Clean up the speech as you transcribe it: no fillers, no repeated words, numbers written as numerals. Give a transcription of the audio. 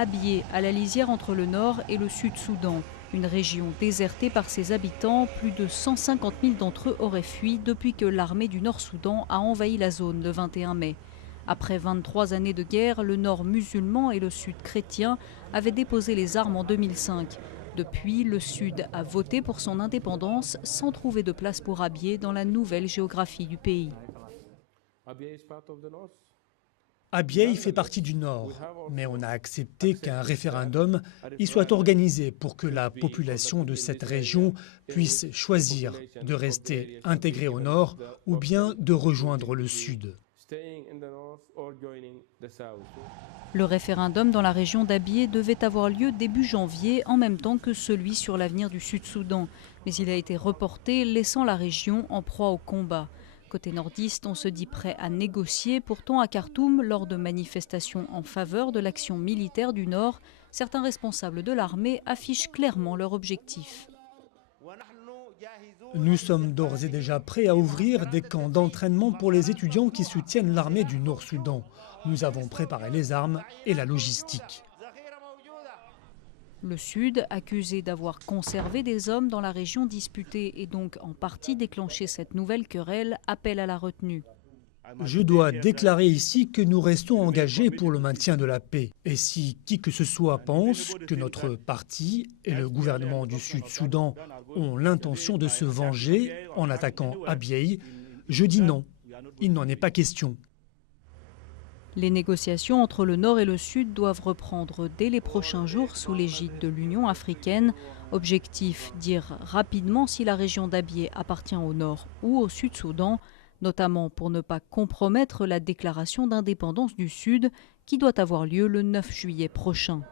Abyei, à la lisière entre le nord et le Sud-Soudan. Une région désertée par ses habitants, plus de 150 000 d'entre eux auraient fui depuis que l'armée du Nord-Soudan a envahi la zone le 21 mai. Après 23 années de guerre, le nord musulman et le sud chrétien avaient déposé les armes en 2005. Depuis, le sud a voté pour son indépendance sans trouver de place pour Abyei dans la nouvelle géographie du pays. Abyei fait partie du Nord, mais on a accepté qu'un référendum y soit organisé pour que la population de cette région puisse choisir de rester intégrée au Nord ou bien de rejoindre le Sud. Le référendum dans la région d'Abyei devait avoir lieu début janvier, en même temps que celui sur l'avenir du Sud-Soudan. Mais il a été reporté, laissant la région en proie au combat. Côté nordiste, on se dit prêt à négocier. Pourtant, à Khartoum, lors de manifestations en faveur de l'action militaire du Nord, certains responsables de l'armée affichent clairement leur objectif. Nous sommes d'ores et déjà prêts à ouvrir des camps d'entraînement pour les étudiants qui soutiennent l'armée du Nord-Soudan. Nous avons préparé les armes et la logistique. Le Sud, accusé d'avoir conservé des hommes dans la région disputée et donc en partie déclenché cette nouvelle querelle, appelle à la retenue. Je dois déclarer ici que nous restons engagés pour le maintien de la paix. Et si qui que ce soit pense que notre parti et le gouvernement du Sud-Soudan ont l'intention de se venger en attaquant Abyei, je dis non. Il n'en est pas question. Les négociations entre le Nord et le Sud doivent reprendre dès les prochains jours sous l'égide de l'Union africaine. Objectif, dire rapidement si la région d'Abyei appartient au Nord ou au Sud-Soudan, notamment pour ne pas compromettre la déclaration d'indépendance du Sud qui doit avoir lieu le 9 juillet prochain.